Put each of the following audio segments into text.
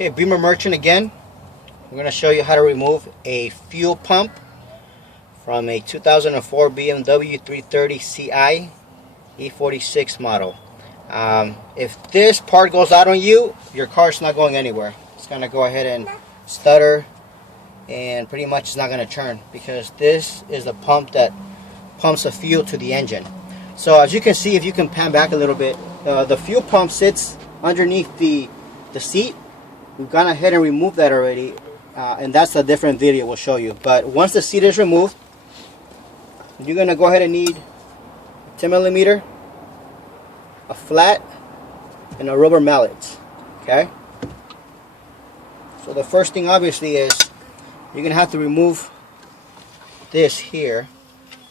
Okay, Beamer Merchant again. We're going to show you how to remove a fuel pump from a 2004 BMW 330 Ci e46 model. If this part goes out on you, your car's not going anywhere. It's going to go ahead and stutter, and pretty much it's not going to turn, because this is the pump that pumps the fuel to the engine. So as you can see, if you can pan back a little bit, the fuel pump sits underneath the seat. We've gone ahead and removed that already, and that's a different video we'll show you. But once the seat is removed, you're going to go ahead and need a 10 millimeter, a flat, and a rubber mallet. Okay? So the first thing obviously is you're going to have to remove this here.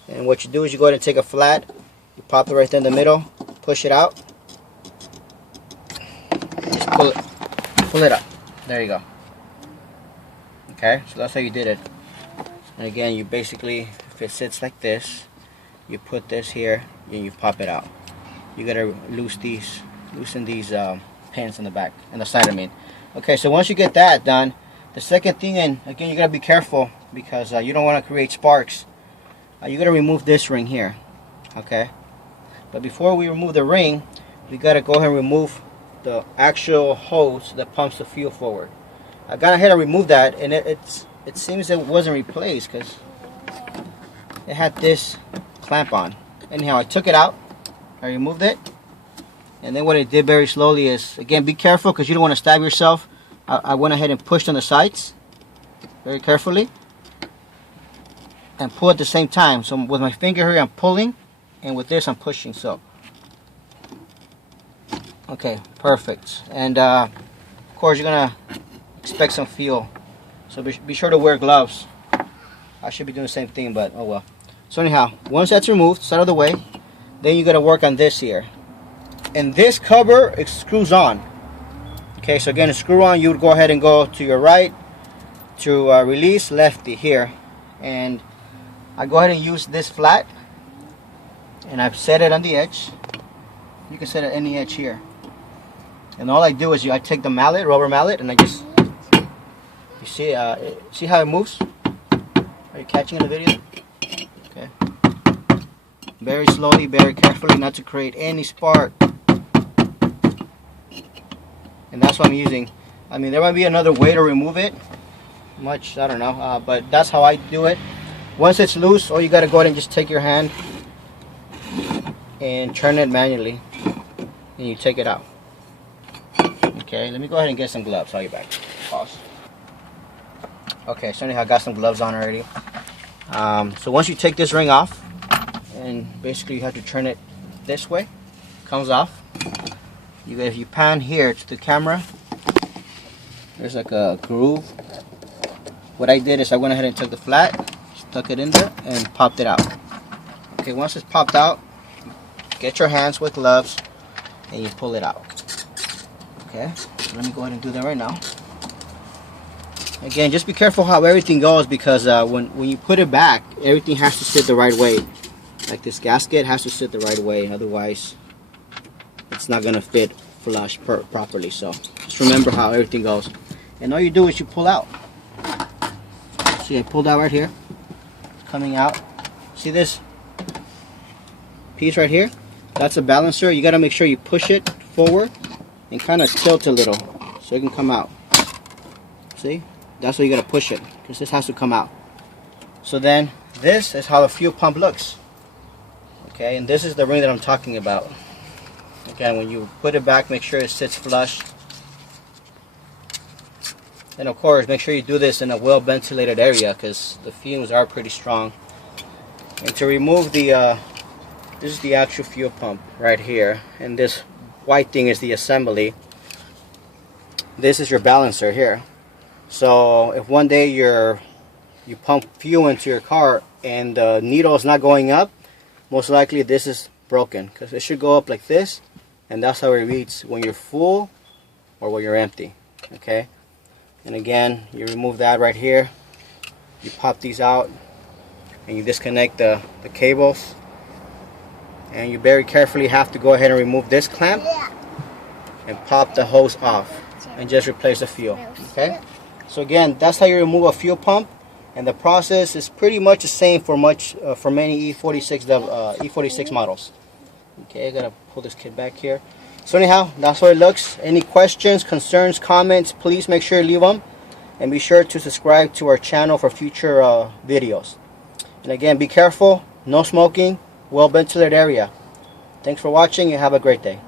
And what you do is you go ahead and take a flat, you pop it right there in the middle, push it out, and just pull it up. There you go. Okay, so that's how you did it. And again, you basically, if it sits like this, you put this here and you pop it out. You gotta loosen these pins in the back and the side, I mean. Okay, so once you get that done, the second thing, and again you gotta be careful because you don't want to create sparks. You gotta remove this ring here. Okay, but before we remove the ring, we gotta go ahead and remove the actual hose that pumps the fuel forward. I got ahead and removed that, and it seems it wasn't replaced because it had this clamp on. Anyhow, I took it out, I removed it, and then what I did very slowly is, again, be careful because you don't want to stab yourself. I went ahead and pushed on the sides very carefully and pull at the same time. So with my finger here I'm pulling, and with this I'm pushing. So okay, perfect. And of course you're gonna expect some fuel, so be sure to wear gloves. I should be doing the same thing, but oh well. So anyhow, once that's removed, it's out of the way, then you gotta work on this here. And this cover, it screws on. Okay, so again, to screw on, you would go ahead and go to your right to release, lefty here. And I go ahead and use this flat, and I've set it on the edge. You can set it any edge here. And all I do is I take the mallet, rubber mallet, and I just, you see how it moves? Are you catching in the video? Okay. Very slowly, very carefully, not to create any spark. And that's what I'm using. I mean, there might be another way to remove it. Much, I don't know, but that's how I do it. Once it's loose, all you gotta go ahead and just take your hand and turn it manually, and you take it out. Okay, let me go ahead and get some gloves. I'll be back. Pause. Okay, so anyhow, I got some gloves on already. So once you take this ring off, and basically you have to turn it this way, it comes off. If you pan here to the camera, there's like a groove. What I did is I went ahead and took the flat, stuck it in there, and popped it out. Okay, once it's popped out, get your hands with gloves, and you pull it out. Okay, so let me go ahead and do that right now. Again, just be careful how everything goes, because when you put it back, everything has to sit the right way. Like this gasket has to sit the right way, otherwise it's not going to fit flush properly. So just remember how everything goes. And all you do is you pull out. See, I pulled out right here. It's coming out. See this piece right here? That's a balancer. You got to make sure you push it forward and kind of tilt a little so it can come out. See? That's why you got to push it, because this has to come out. So then this is how the fuel pump looks. Okay, and this is the ring that I'm talking about. Again, when you put it back, make sure it sits flush. And of course, make sure you do this in a well ventilated area, because the fumes are pretty strong. And to remove the this is the actual fuel pump right here, and this white thing is the assembly. This is your balancer here. So if one day you pump fuel into your car and the needle is not going up, most likely this is broken, because it should go up like this, and that's how it reads when you're full or when you're empty. Okay, and again, you remove that right here, you pop these out, and you disconnect the cables, and you very carefully have to go ahead and remove this clamp and pop the hose off. and just replace the fuel. Okay, so again, that's how you remove a fuel pump, and the process is pretty much the same for many E46 models. Okay, I gotta pull this kid back here. So anyhow, that's how it looks. Any questions, concerns, comments, please make sure to leave them, and be sure to subscribe to our channel for future videos. And again, be careful, no smoking, well ventilated area. Thanks for watching and have a great day.